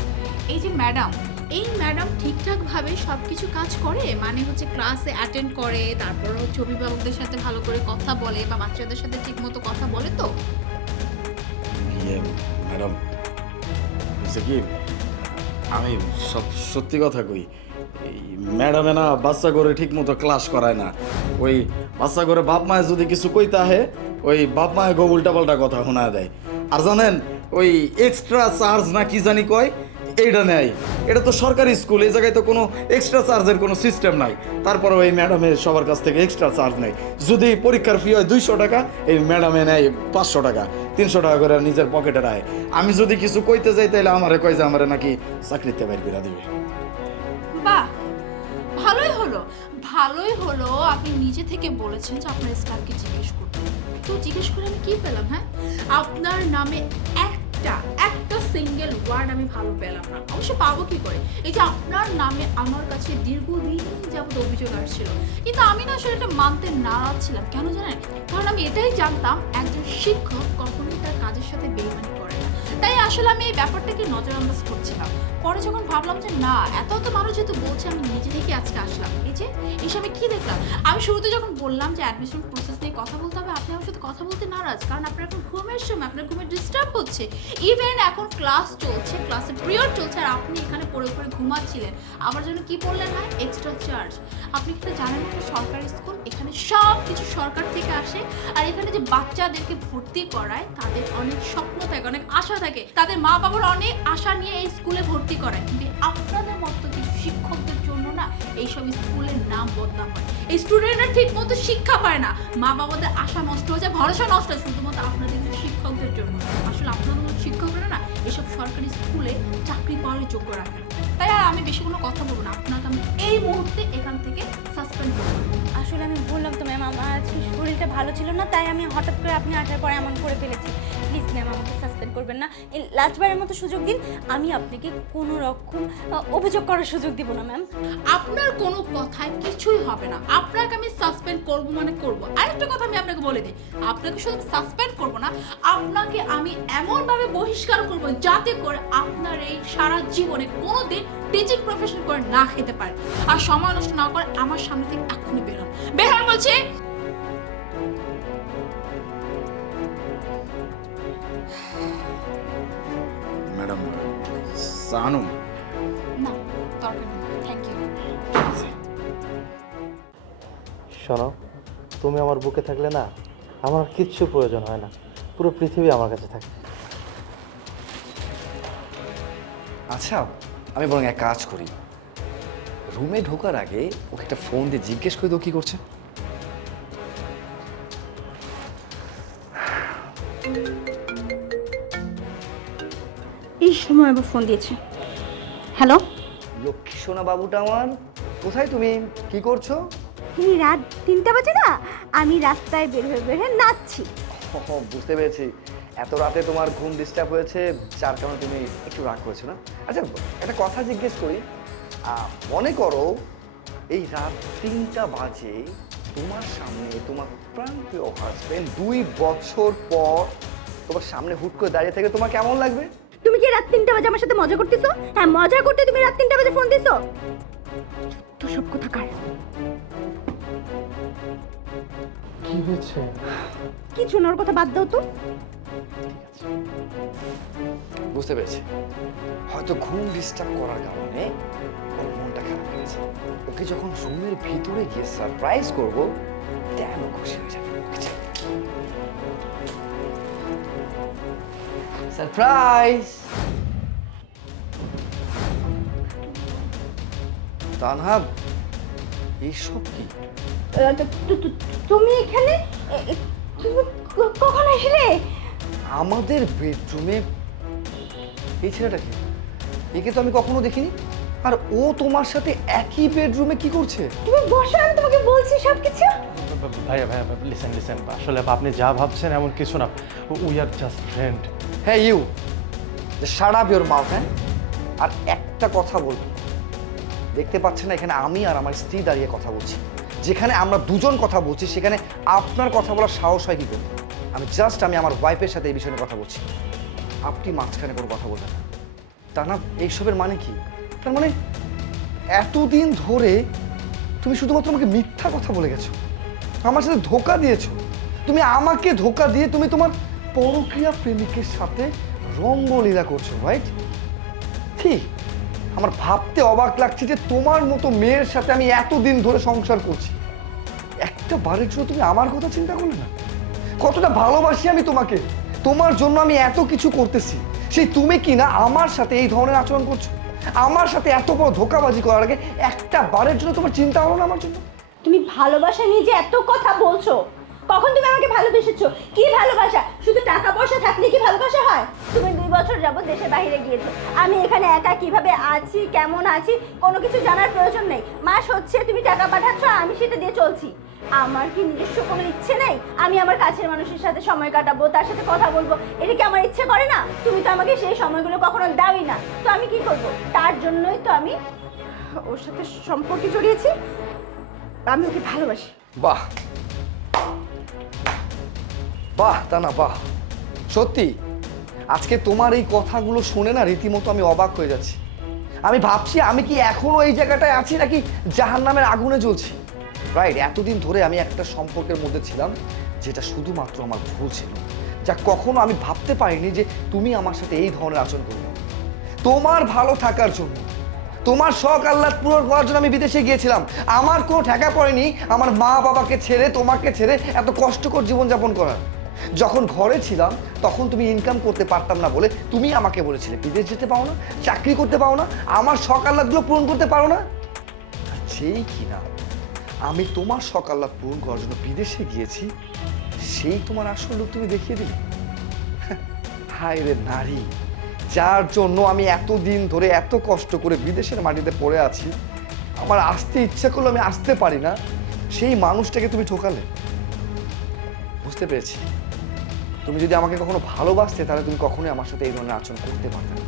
এই যে ম্যাডাম, এই ম্যাডাম ঠিকঠাকভাবে সব কিছু কাজ করে? মানে হচ্ছে ক্লাসে অ্যাটেন্ড করে, তারপর হচ্ছে অভিভাবকদের সাথে ভালো করে কথা বলে, বা বাচ্চাদের সাথে ঠিকমতো কথা বলে তো? ম্যাডাম, হয়েছে কি, আমি সত্যি কথা কই, এই ম্যাডামে না বাচ্চা করে ঠিক মতো ক্লাস করায় না। ওই বাচ্চা করে বাপ মায়ে যদি কিছু কইতে আহে, ওই বাপ মায়ে গো উল্টাপাল্টা কথা শোনা দেয়। আর জানেন, ওই এক্সট্রা চার্জ না কি জানি কয়, এইটা নেয়। এটা তো সরকারি স্কুল, এই জায়গায় তো কোনো এক্সট্রা চার্জের কোনো সিস্টেম নাই। তারপরে ওই ম্যাডামে সবার কাছ থেকে এক্সট্রা চার্জ নেয়। যদি পরীক্ষার ফি হয় 200 টাকা, এই ম্যাডামে নেয় 500 টাকা, 300 টাকা করে নিজের পকেটে রায়। আমি যদি কিছু কইতে যাই তাহলে আমারে কয় যে আমারে নাকি চাকরিতে বের করে দিবে। বাহ, ভালোই হলো, ভালোই হলো আপনি নিজে থেকে বলেছেন যে আপনার স্টাফকে জিজ্ঞেস করতে। তো জিজ্ঞেস করে আমি কি পেলাম? হ্যাঁ, আপনার নামে একটা সিঙ্গেল ওয়ার্ড আমি ভালো পেলাম না। অবশ্য পাবো কি করে? এই যে আপনার নামে আমার কাছে দীর্ঘদিন যাবত অভিযোগ আসছিল, কিন্তু আমি না আসলে এটা মানতে নারাজ ছিলাম। কেন জানেন? কারণ আমি এটাই জানতাম একজন শিক্ষক কখনোই তার কাজের সাথে বেইমানি করে না। তাই আসলে আমি এই ব্যাপারটাকে নজরআন্দাজ করছিলাম। পরে যখন ভাবলাম যে না, এত মানুষ যেহেতু বলছে, আমি নিজে থেকে আজকে আসলাম। এই যে এসে আমি কি দেখলাম, আমি শুরুতে যখন বললাম যে অ্যাডমিশন প্রসেস নিয়ে কথা বলতে হবে, আপনি আমার সাথে কথা বলতে নারাজ, কারণ আপনার এখন ঘুমের সময়, আপনার ঘুমের ডিস্টার্ব হচ্ছে। ইভেন এখন ক্লাস চলছে, ক্লাসের পিরিয়ড চলছে, আর আপনি এখানে পড়ে পড়ে ঘুমাচ্ছিলেন। আমার জন্য কি বললেন হয় এক্সট্রা চার্জ। আপনি কি জানেন একটা সরকারি স্কুল, এখানে সব কিছু সরকার থেকে আসে, আর এখানে যে বাচ্চাদেরকে ভর্তি করায় তাদের অনেক স্বপ্ন থাকে, অনেক আশা থাকে, তাদের মা বাবার অনেক আশা নিয়ে এই স্কুলে ভর্তি করায়। কিন্তু আপনাদের মতো কিছু শিক্ষকদের জন্য না এইসব স্কুলের নাম বদনাম হয়। এই স্টুডেন্টরা ঠিক মতো শিক্ষা পায় না, মা বাবাদের আশা নষ্ট হয়ে যায়, ভরসা নষ্ট হয় শুধুমাত্র আপনাদের কিছু শিক্ষকদের জন্য। আসলে আপনাদের মতো শিক্ষকরা না এসব সরকারি স্কুলে চাকরি পাওয়ার যোগ্য রাখে। তাই আর আমি বেশি কোনো কথা বলবো না, আপনাকে আমি এই মুহূর্তে এখান থেকে সাসপেন্ড করবো। আসলে আমি বললাম তো ম্যাম, আমার আজকে শরীরটা ভালো ছিল না, তাই আমি হঠাৎ করে আপনি আসার পরে এমন করে ফেলেছি। প্লিজ ম্যাম আমাকে সাসপেন্ড করবেন না, এই লাস্টবারের মতো সুযোগ দিন, আমি আপনাকে কোনো রকম অভিযোগ করার সুযোগ দিব না ম্যাম। আপনার কোনো কথায় কিছুই হবে না, আপনাকে আমি সাসপেন্ড করবো মানে করবো। আরেকটা কথা আমি আপনাকে বলে দিই, আপনাকে শুধু সাসপেন্ড করবো না, আপনাকে আমি এমনভাবে বহিষ্কার করবো যাতে করে আপনার এই সারা জীবনে কোনোদিন টিচিং প্রফেশন করে না খেতে পারে। আর সময় নষ্ট না করে আমার সামনে থেকে এক্ষুনি বের হন, বের হন বলছি। ম্যাডাম সানু, না দরকার নেই, থ্যাংক ইউ। শোনো, তুমি আমার বুকে থাকলে না আমার আর কিচ্ছু প্রয়োজন হয় না, পুরো পৃথিবী আমার কাছে থাকে। আচ্ছা, আমি বরং এক কাজ করি, রুমে ঢোকার আগে ওকে একটা ফোন দিয়ে জিজ্ঞেস করে দাও কি করছে। এই সময় আবার ফোন দিয়েছে। হ্যালো, লক্ষ্মী সোনা বাবুটা আমার, কোথায় তুমি, কি করছো? রাত 3টা বাজে না, আমি রাস্তায় বের হয়ে নাচছি। বুঝতে পেরেছি, এত রাতে তোমার ঘুম ডিস্টার্ব হয়েছে, যার কারণে তুমি একটু রাগ করেছো না। আচ্ছা, একটা কথা জিজ্ঞেস করি, মনে করো এই রাত 3টা বাজে তোমার সামনে তোমার প্রাণপ্রিয় হাজবেন্ড 2 বছর পর তোমার সামনে হুট করে দাঁড়িয়ে থেকে, তোমার কেমন লাগবে? তুমি কি রাত 3টা বাজে আমার সাথে মজা করতেছো? হ্যাঁ, মজা করতে তুমি রাত 3টা বাজে ফোন দিছো? তো সব কথা কার? কি হয়েছে? কিছু না, ওর কথা বাদ দাও তো। বুঝতে পেরেছি, হয়তো ঘুম ডিস্টার্ব করার কারণে ওর মনটা খারাপ হয়ে গেছে। ওকে যখন রুমের ভিতরে গিয়ে সারপ্রাইজ করব, তেন খুশি হয়ে যাবে। সারপ্রাইজ! তানহা, এইসব কি? তুমি এখানে তুমি কখন আসলে? আমাদের বেডরুমে এই ছেলেটাকে, একে তো আমি কখনো দেখিনি, আর ও তোমার সাথে একই বেডরুমে কি করছে? তুমি বসো, আমি তোমাকে বলছি সব কিছু। ভাইয়া ভাইয়া লিসেন লিসেন, আসলে আপনি যা ভাবছেন এমন কিছু না, উই আর জাস্ট ফ্রেন্ড। হ্যাঁ, you shut up your mouth. হ্যাঁ, আর একটা কথা বলবো, দেখতে পাচ্ছেন না এখানে আমি আর আমার স্ত্রী দাঁড়িয়ে কথা বলছি, যেখানে আমরা দুজন কথা বলছি সেখানে আপনার কথা বলার সাহস হয় কি করে? আমি আমার ওয়াইফের সাথে এই বিষয়ে কথা বলছি, আপনি মাঝখানে কোনো কথা বলবেন না। তা না, এইসবের মানে কি? তার মানে এতদিন ধরে তুমি শুধুমাত্র আমাকে মিথ্যা কথা বলে গেছো, আমার সাথে ধোঁকা দিয়েছো। তুমি আমাকে ধোঁকা দিয়ে তুমি তোমার পরকীয়া প্রেমিকের সাথে রঙ্গলীলা করছো, রাইট? ঠিক, আমার ভাবতে অবাক লাগছে যে তোমার মতো মেয়ের সাথে আমি এতদিন ধরে সংসার করছি, একটা বারের জন্য তুমি আমার কথা চিন্তা করলে না? কতটা ভালোবাসি আমি তোমাকে, তোমার জন্য আমি এত কিছু করতেছি, সেই তুমি কি না আমার সাথে এই ধরনের আচরণ করছো? আমার সাথে এত বড় ধোঁকাবাজি করার আগে একটা বারের জন্য তোমার চিন্তা হলো না আমার জন্য? তুমি ভালোবাসা নিয়ে যে এত কথা বলছো, কখন তুমি আমাকে ভালোবেসেছো? কি ভালোবাসা? শুধু টাকা পয়সা থাকলে কি ভালোবাসা হয়? তুমি 2 বছর যাবত দেশের বাইরে গিয়েছো, আমি এখানে একা কিভাবে আছি, কেমন আছি, কোনো কিছু জানার প্রয়োজন নেই। মাস হচ্ছে তুমি টাকা পাঠাচ্ছ, আমি সেটা দিয়ে চলছি। আমার কি নিজস্ব কোনো ইচ্ছে নেই? আমি আমার কাছের মানুষের সাথে সময় কাটাবো, তার সাথে কথা বলবো, এটা কি আমার ইচ্ছে করে না? তুমি তো আমাকে সেই সময়গুলো কখনো দাওই না, তো আমি কি করব? তার জন্যই তো আমি ওর সাথে সম্পর্কে জড়িয়েছি, আমি ওকে ভালোবাসি। বাহ বাহ, তা না বাহ, সত্যি আজকে তোমার এই কথাগুলো শুনে না রীতিমতো আমি অবাক হয়ে যাচ্ছি। আমি ভাবছি আমি কি এখনো এই জায়গাটায় আছি নাকি জাহান্নামের আগুনে জ্বলছি। রাইট, এতদিন ধরে আমি একটা সম্পর্কের মধ্যে ছিলাম যেটা শুধুমাত্র আমার ভুল ছিল, যা কখনো আমি ভাবতে পারিনি যে তুমি আমার সাথে এই ধরনের আচরণ করবে। তোমার ভালো থাকার জন্য, তোমার শখ আহ্লাদ পূরণ করার জন্য আমি বিদেশে গিয়েছিলাম। আমার কোনো ঠেকা পড়েনি আমার মা বাবাকে ছেড়ে, তোমাকে ছেড়ে এত কষ্টকর জীবনযাপন করার। যখন ঘরে ছিলাম তখন তুমি ইনকাম করতে পারতাম না বলে তুমি আমাকে বলেছিলে বিদেশ যেতে পারো না, চাকরি করতে পারো না, আমার শখ আহ্লাদগুলো পূরণ করতে পারো না। আর যেই কিনা আমি তোমার শখ আহ্লাদ পূরণ করার জন্য বিদেশে গিয়েছি, সেই তোমার আসল রূপ তুমি দেখিয়ে দিলে। হায় রে নারী, যার জন্য আমি এতদিন ধরে এত কষ্ট করে বিদেশের মাটিতে পড়ে আছি, আমার আসতে ইচ্ছা করলে আমি আসতে পারি না, সেই মানুষটাকে তুমি ঠকালে। বুঝতে পেরেছি, তুমি যদি আমাকে কখনো ভালোবাসতে তাহলে তুমি কখনোই আমার সাথে এই ধরনের আচরণ করতে পারতে না।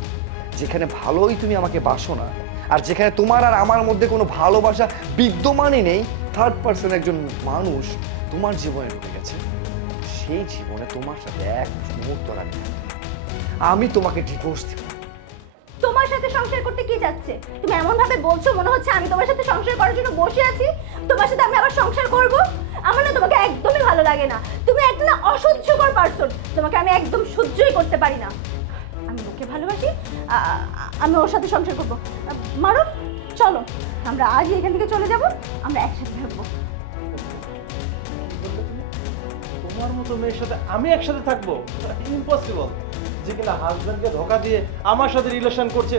যেখানে ভালোই তুমি আমাকে বাসো না, আর যেখানে তোমার আর আমার মধ্যে কোনো ভালোবাসা বিদ্যমানই নেই, থার্ড পার্সন একজন মানুষ তোমার জীবনে ঢুকে গেছে, সেই জীবনে তোমার সাথে এক মুহূর্ত রাখবে। আমি তোমাকে ডিভোর্স দেব। তোমার সাথে সংসার করতে কি যাচ্ছে? তুমি এমন ভাবে বলছো মনে হচ্ছে আমি তোমার সাথে সংসার করার জন্য বসে আছি। তোমার সাথে আমি আবার সংসার করব? আমার না তোমাকে একদমই ভালো লাগে না। তুমি একটা না অসহ্যকর পারসন, তোমাকে আমি একদম সহ্যই করতে পারি না। আমি ওকে ভালোবাসি, আমি ওর সাথে সংসার করব। মারুফ, চলো আমরা আজই এখান থেকে চলে যাব, আমরা একসাথে থাকবো। তোমার মতো মেয়ের সাথে আমি একসাথে থাকবো? ইম্পসিবল। যে কিনা হাজবেন্ডকে ধোকা দিয়ে আমার সাথে রিলেশন করছে,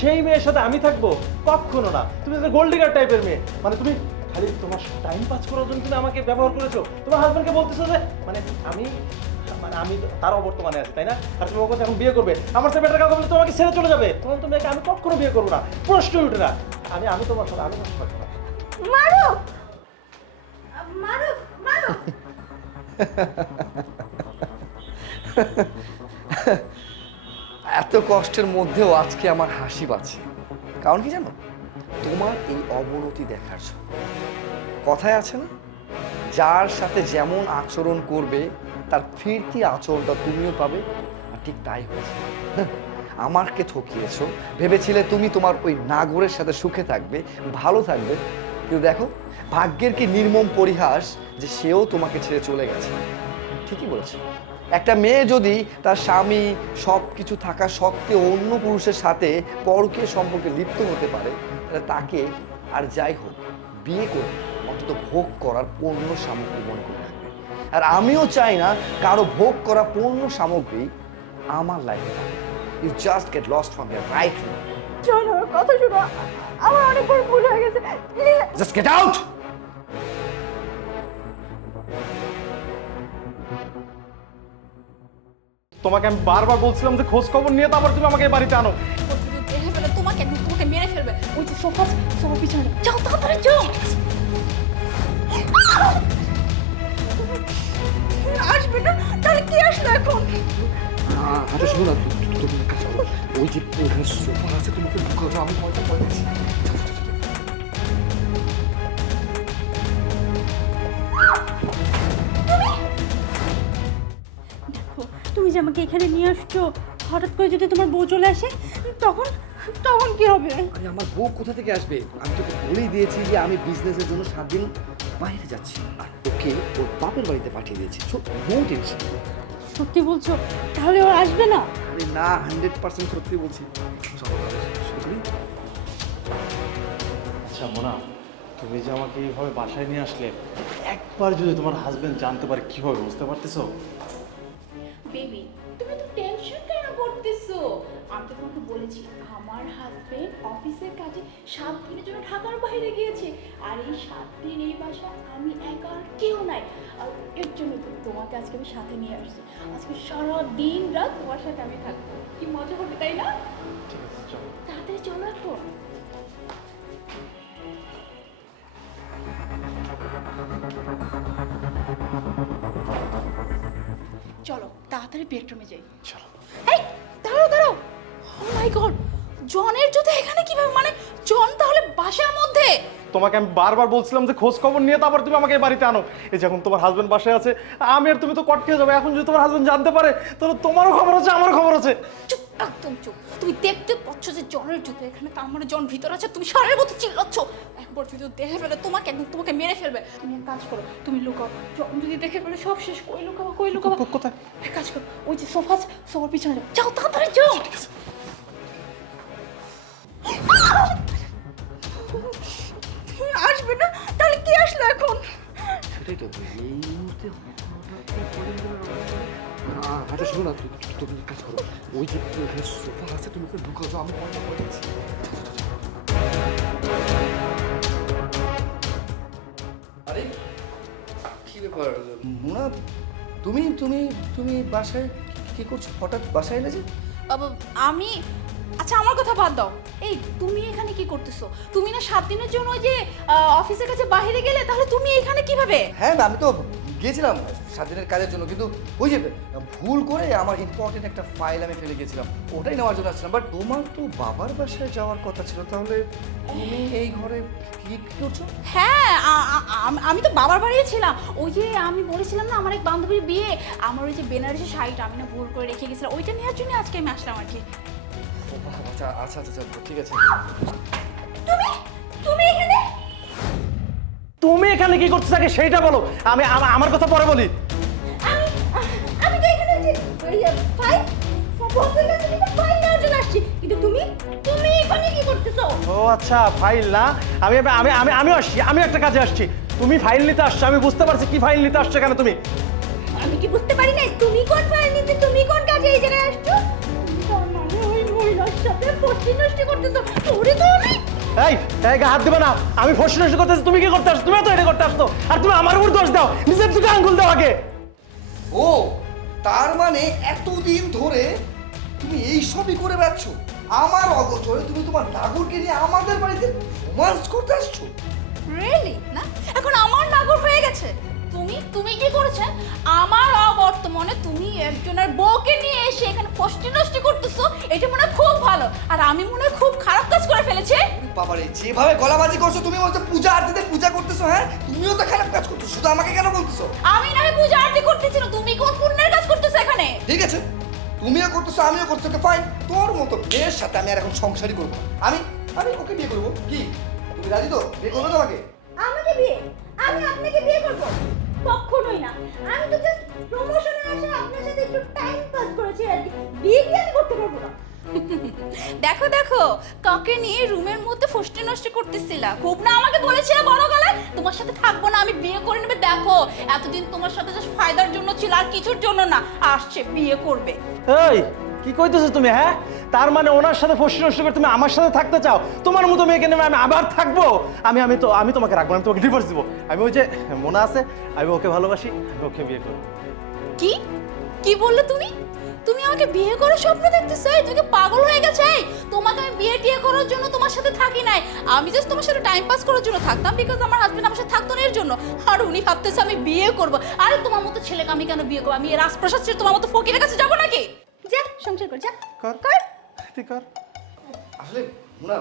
সেই মেয়ের সাথে আমি থাকবো? কখনো না। তুমি গোল্ড ডিগার টাইপের মেয়ে, মানে তুমি খালি তোমার টাইম পাস করার জন্য তুমি আমাকে ব্যবহার করেছো। তোমার হাজবেন্ডকে বলতেছো যে আমি তার অবর্তমানে আছি, তাই না? আর তুমি ওকে এখন বিয়ে করবে, আমার সাথে বেটার কাউকে বলে তোমাকে ছেড়ে চলে যাবে। তোমার তো মেয়েকে আমি কখনো বিয়ে করবো না, প্রশ্নই উঠে না। আমি তোমার সাথে থাকবো না। মারুফ, মারুফ, মারুফ। এত কষ্টের মধ্যেও আজকে আমার হাসি পাচ্ছে, কারণ কি জানো? তোমার এই অবনতি দেখার জন্য। কথায় আছে না, যার সাথে যেমন আচরণ করবে তার ফিরতি আচরণটা তুমিও পাবে, আর ঠিক তাই হয়েছে। আমাকে ঠকিয়েছো, ভেবেছিলে তুমি তোমার ওই নাগরের সাথে সুখে থাকবে, ভালো থাকবে, কিন্তু দেখো ভাগ্যের কি নির্মম পরিহাস যে সেও তোমাকে ছেড়ে চলে গেছে। ঠিকই বলেছো, একটা মেয়ে যদি তার স্বামী সব কিছু থাকা সত্ত্বেও অন্য পুরুষের সাথে পরকীয় সম্পর্কে লিপ্ত হতে পারে, তাহলে তাকে আর যাই হোক বিয়ে করে অন্তত ভোগ করার পণ্য সামগ্রী মনে করে রাখবে। আর আমিও চাই না কারো ভোগ করা পণ্য সামগ্রী আমার লাইফে থাকে। You just get lost from here right now. চলো, কথা শুনো, আমার অনেক বড় ভুল হয়ে গেছে। Just get out. তোমাকে আমি বারবার বলছিলাম যে খোঁজ খবর নিয়ে তারপর তুমি আমাকে এই বাড়িতে আনো। তোমাকে তোমাকে মেরে ফেলবে। ওই যে সোফার পিছনে যাও, তাড়াতাড়ি যাও। আসবে না, তাহলে কি আসলো এখন? আচ্ছা শুনো না, তুমি কাজ করো, ওই যে ওখানে সোফা আছে, তোমাকে ঢুকাও, আমি ভয়টা পড়ে গেছি। তুমি যে আমাকে এখানে নিয়ে আসছো, হঠাৎ করে যদি তোমার বউ চলে আসে, তখন তখন কি হবে? আরে আমার বউ কোথা থেকে আসবে? আমি তোকে বলেই দিয়েছি যে আমি বিজনেসের জন্য 7 দিন বাইরে যাচ্ছি, আর ওকে ওর বাপের বাড়িতে পাঠিয়ে দিয়েছি। No tension. সত্যি বলছো? তাহলে ও আসবে না? আরে না, 100% সত্যি বলছি। চলো শুরু করি। আচ্ছা মোনা, তুমি যে আমাকে এইভাবে বাসায় নিয়ে আসলে, একবার যদি তোমার হাজবেন্ড জানতে পারে কি হবে বুঝতে পারতেছো? বেবি, তুমি তো টেনশন কেন করতেছো? আমি তো তোমাকে বলেছি আমার হাজবেন্ড অফিসের কাজে 7 দিনের জন্য ঢাকার বাইরে গিয়েছে, আর এই 7 দিন এই বাসায় আমি একা, আর কেউ নাই। আর এর জন্য তো তোমাকে আজকে আমি সাথে নিয়ে আসছি। আজকে সারা দিন রাত তোমার সাথে আমি থাকবো। কি মজা হবে, তাই না? ঠিক আছে চলো। তাড়াতাড়ি চলো এখন। চলো তাড়াতাড়ি বেডরুমে যাই। চলো। এই দাঁড়াও দাঁড়াও, ও মাই গড, জনের জুতো এখানে কিভাবে? মানে জন তাহলে বাসার মধ্যে? তোমাকে আমি বারবার বলছিলাম যে খোঁজ খবর নিয়ে তারপর তুমি আমাকে এই বাড়িতে আনো। এই যখন তোমার হাজবেন্ড বাসায় আছে, আমি আর তুমি তো কটকে যাবে। এখন যদি তোমার হাজবেন্ড জানতে পারে তাহলে তোমারও খবর আছে, আমারও খবর আছে। চুপ, একদম চুপ। তুমি দেখতে পাচ্ছ যে জনের জুতো এখানে, তার মানে জন ভিতর আছে, তুমি সারের মতো চিল্লাচ্ছ। একবার যদি ও দেখে ফেলে তোমাকে একদম তোমাকে মেরে ফেলবে। তুমি এক কাজ করো, তুমি লুকাও, যখন যদি দেখে ফেলে সব শেষ। কই লুকাবো, কই লুকাবো? কোথায়? এক কাজ করো, ওই যে সোফা আছে, সোফার পিছনে যাও, যাও তাড়াতাড়ি যাও। আসবে না তাহলে কি আসলো এখন? সেটাই তো এই মুহূর্তে আচ্ছা শোনো না, তুমি এক কাজ করো, ওই যে ওখানে সোফা আছে তুমি ওখানে ঢুকাও, আমি অনেক ভয় পাচ্ছি। আরে কি ব্যাপার মোনা, তুমি তুমি তুমি বাসায় কি করছো? হঠাৎ বাসায় এলে যে? আমি আচ্ছা আমার কথা বাদ দাও। এই তুমি এখানে কি করতেছো? তুমি না 7 দিনের জন্য ওই যে অফিসের কাছে বাইরে গেলে, তাহলে তুমি এখানে কিভাবে? হ্যাঁ আমি তো গিয়েছিলাম 7 দিনের কাজের জন্য, কিন্তু ওই যে ভুল করে আমার ইম্পর্টেন্ট একটা ফাইল আমি ফেলে গেছিলাম, ওটাই নেওয়ার জন্য আসছিলাম। বাট তোমার তো বাবার বাসায় যাওয়ার কথা ছিল, তাহলে তুমি এই ঘরে কি করছো? হ্যাঁ আমি তো বাবার বাড়ি ছিলাম। ওই যে আমি বলেছিলাম না আমার এক বান্ধবীর বিয়ে, আমার ওই যে বেনারসি শাড়িটা আমি না ভুল করে রেখে গেছিলাম, ওইটা নেওয়ার জন্য আজকে আমি আসলাম আর কি। আচ্ছা আচ্ছা আচ্ছা ঠিক আছে। তুমি এখানে? তুমি এখানে কি করছো আগে সেইটা বলো, আমি আমার কথা পরে বলি। আমি তো এখানে ফাইল ফাইল নেওয়ার জন্য আসছি, কিন্তু তুমি তুমি এখানে কি করতেছো? ও আচ্ছা ফাইল না, আমি আমি আমি আমি আসছি, আমি একটা কাজে আসছি। তুমি ফাইল নিতে আসছো, আমি বুঝতে পারছি কি ফাইল নিতে আসছো কেন তুমি। আমি কি বুঝতে পারি নাই তুমি কোন ফাইল নিতে, তুমি কোন কাজে এই জায়গায় আসছো? তুমি তো মানে ওই মহিলার সাথে পড়ছি নষ্ট করতেছো। তোরে তো আমি এই গা হাত দেবে না, আমি ফসল নষ্ট করতেছি, তুমি কি করতে আসছো? তুমি তো এটা করতে আসতো, আর তুমি আমার উপর দোষ দাও, নিজের দিকে আঙ্গুল দাও আগে। ও তার মানে এতদিন ধরে তুমি এই সবই করে বেড়াচ্ছ, আমার অগোচরে তুমি তোমার নাগরকে নিয়ে আমাদের বাড়িতে রোমান্স করতে আসছো? রিয়েলি না, এখন আমার নাগর হয়ে গেছে। তুমি তুমি কি করেছে? আমার অবর্তমানে তুমি একজনের বউকে নিয়ে এসে এখানে ফষ্টি নষ্টি করতেছো, এটা মনে হয় খুব ভালো, আর আমি মনে হয় খুব খারাপ কাজ করে ফেলেছি। বাবারে যেভাবে গলাবাজি করছো, তুমি বলছো পূজা আরতিতে পূজা করতেছো, হ্যাঁ তুমিও তো খারাপ কাজ করছো, শুধু আমাকে কেন বলতেছো? আমি না পূজা আরতি করতেছি না, তুমি কোন পুণ্যের কাজ করতেছো এখানে? ঠিক আছে তুমিও করতেছো আমিও করতেছো, ফাইন। তোর মতো মেয়ের সাথে আমি আর এখন সংসারই করবো না। আমি আমি ওকে বিয়ে করবো। কি তুমি রাজি তো? বিয়ে করবে তোমাকে? আমাকে বিয়ে? আমি আপনাকে বিয়ে করব? কখনোই না। আমি তো জাস্ট প্রমোশনে আসে আপনার সাথে একটু টাইম পাস করেছি আর কি, বিয়ে কি আমি করতে পারবো না। দেখো দেখো কাকে নিয়ে রুমের মধ্যে ফষ্টি নষ্টি করতেছিলা, খুব না আমাকে বলেছিলে বড় গলায় তোমার সাথে থাকবো না, আমি বিয়ে করে নেবে। দেখো এতদিন তোমার সাথে জাস্ট ফায়দার জন্য ছিল, আর কিছুর জন্য না, আসছে বিয়ে করবে। এই কি কইতেছো তুমি? হ্যাঁ তার মানে ওনার সাথে ফসল নষ্ট করে তুমি আমার সাথে থাকতে চাও? তোমার মতো মেয়েকে নেবে আমি আবার থাকবো? আমি তোমাকে রাখবো না, আমি তোমাকে ডিভোর্স দিব। আমি ওই যে মোনা আছে, আমি ওকে ভালোবাসি, আমি ওকে বিয়ে করবো। কি কি বললে তুমি? তুমি আমাকে বিয়ে করার স্বপ্ন দেখতেছো? এই তুমি পাগল হয়ে গেছো? এই তোমাকে আমি বিয়ে টিয়ে করার জন্য তোমার সাথে থাকি নাই, আমি জাস্ট তোমার সাথে টাইম পাস করার জন্য থাকতাম, বিকজ আমার হাজবেন্ড আমার সাথে থাকতো না এর জন্য, আর উনি ভাবতেছে আমি বিয়ে করব। আরে তোমার মতো ছেলেকে আমি কেন বিয়ে করবো? আমি এই রাজপ্রাসাদ ছেড়ে তোমার মতো ফকিরের কাছে যাবো নাকি? যা সংসার কর, যা কর কর। তুই কর। আসলে মোনা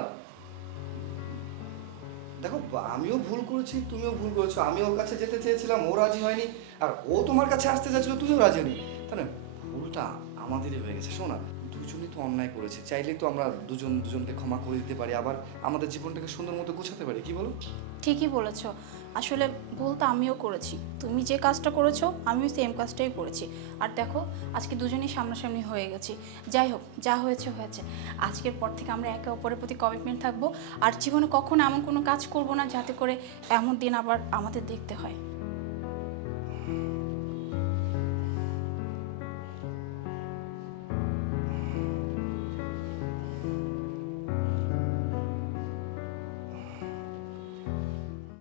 দেখো, আমিও ভুল করেছি, তুমিও ভুল করেছো। আমি ওর কাছে যেতে চেয়েছিলাম, ও রাজি হয়নি, আর ও তোমার কাছে আসতে চাইছিল, তুমিও রাজি হয়নি। তাই না, ভুলটা আমাদেরই হয়ে গেছে। শোনা, দুজনই তো অন্যায় করেছে, চাইলেই তো আমরা দুজনকে ক্ষমা করে দিতে পারি, আবার আমাদের জীবনটাকে সুন্দর মতো গোছাতে পারি। কি বলো? ঠিকই বলেছো, আসলে ভুল তো আমিও করেছি, তুমি যে কাজটা করেছো আমিও সেম কাজটাই করেছি, আর দেখো আজকে দুজনেই সামনাসামনি হয়ে গেছি। যাই হোক, যা হয়েছে হয়েছে, আজকের পর থেকে আমরা একে অপরের প্রতি কমিটমেন্ট থাকবো, আর জীবনে কখনো এমন কোনো কাজ করব না যাতে করে এমন দিন আবার আমাদের দেখতে হয়।